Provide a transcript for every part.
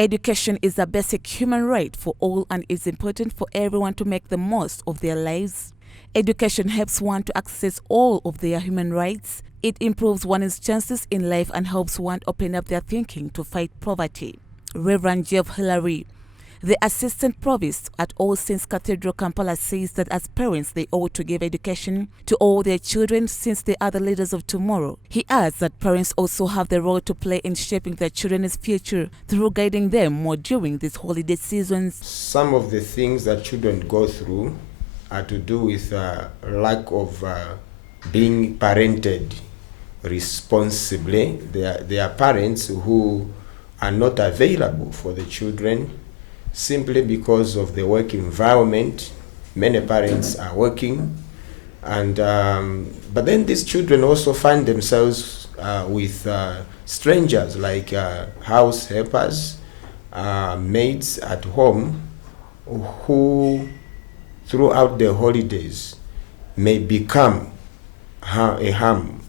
Education is a basic human right for all and is important for everyone to make the most of their lives. Education helps one to access all of their human rights. It improves one's chances in life and helps one open up their thinking to fight poverty. Reverend Jaff Hillary, the assistant provost at All Saints Cathedral Kampala, says that as parents they ought to give education to all their children since they are the leaders of tomorrow. He adds that parents also have the role to play in shaping their children's future through guiding them more during these holiday seasons. Some of the things that children go through are to do with lack of being parented responsibly. There are parents who are not available for the children simply because of the work environment. Many parents are working, and but then these children also find themselves with strangers like house helpers, maids at home, who throughout the holidays may become a harm.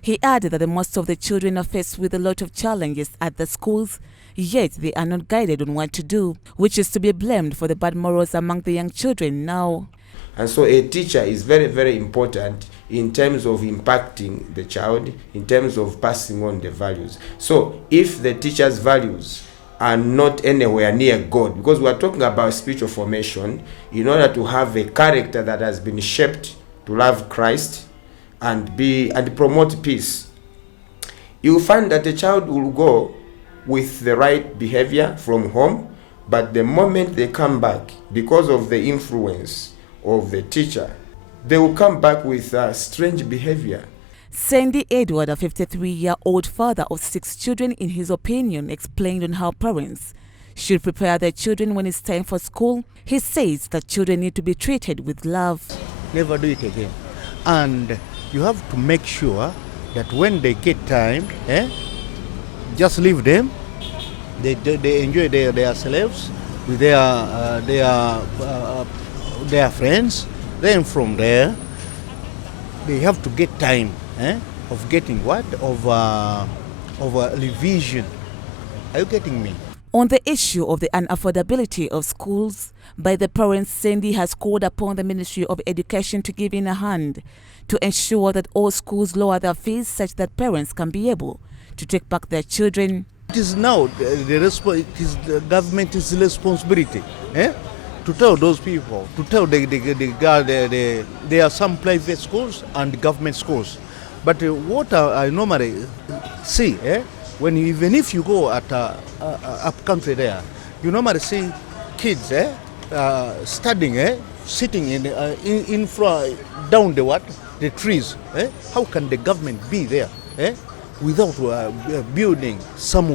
He added that most of the children are faced with a lot of challenges at the schools, yet they are not guided on what to do, which is to be blamed for the bad morals among the young children now. And so a teacher is very, very important in terms of impacting the child, in terms of passing on the values. So if the teacher's values are not anywhere near God, because we are talking about spiritual formation, in order to have a character that has been shaped to love Christ and promote peace, you will find that a child will go with the right behavior from home, but the moment they come back, because of the influence of the teacher, they will come back with strange behavior. Sandy Edward, a 53-year-old father of 6 children, in his opinion, explained on how parents should prepare their children when it's time for school. He says that children need to be treated with love. Never do it again. And you have to make sure that when they get time, just leave them. They enjoy their slaves with their friends. Then from there, they have to get time of getting what? Of a revision. Are you getting me? On the issue of the unaffordability of schools by the parents, Sandy has called upon the Ministry of Education to give in a hand to ensure that all schools lower their fees such that parents can be able to take back their children. It is now the government's responsibility to tell those people, to tell there are some private schools and government schools. But what I normally see, even if you go at up country there, you normally see kids studying, sitting in front, down the trees. How can the government be there without building some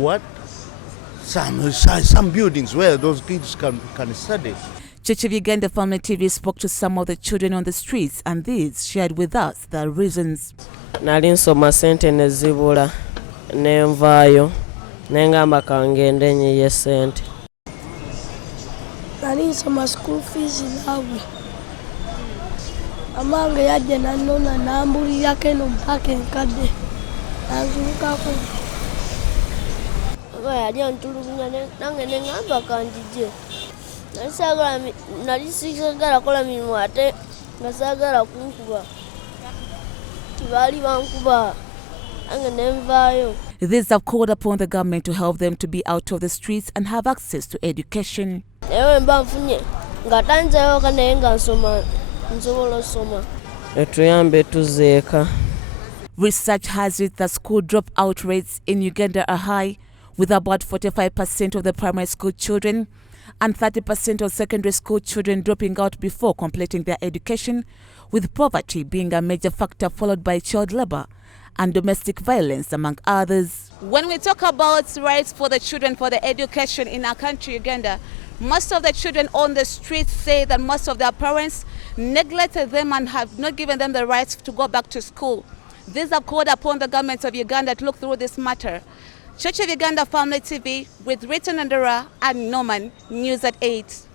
buildings where those kids can study? Church of Uganda Family TV spoke to some of the children on the streets, and these shared with us their reasons. Nali nsoma sente ne zibula nenvaayo nengamba kangende nyiye sente. Nali nsoma school fees nawe amange yajja nanona nambulirako eno mpaka enkadde nanzulukako yali antulugunya nange nengamba kanjije nali sigagala kola mirimu ate nga saagala kunkuba tibaali bankuba nange nenvaayo. These have called upon the government to help them to be out of the streets and have access to education. Ewe mba nfunye nga tanzayo kanaye nga nsoma nsobola osoma Etuyambe tuzeeka. Research has it that school dropout rates in Uganda are high, with about 45% of the primary school children and 30% of secondary school children dropping out before completing their education, with poverty being a major factor, followed by child labor and domestic violence, among others. When we talk about rights for the children, for the education in our country, Uganda, most of the children on the streets say that most of their parents neglected them and have not given them the rights to go back to school. These have called upon the government of Uganda to look through this matter. Church of Uganda Family TV with Ritah and Norman, News at 8.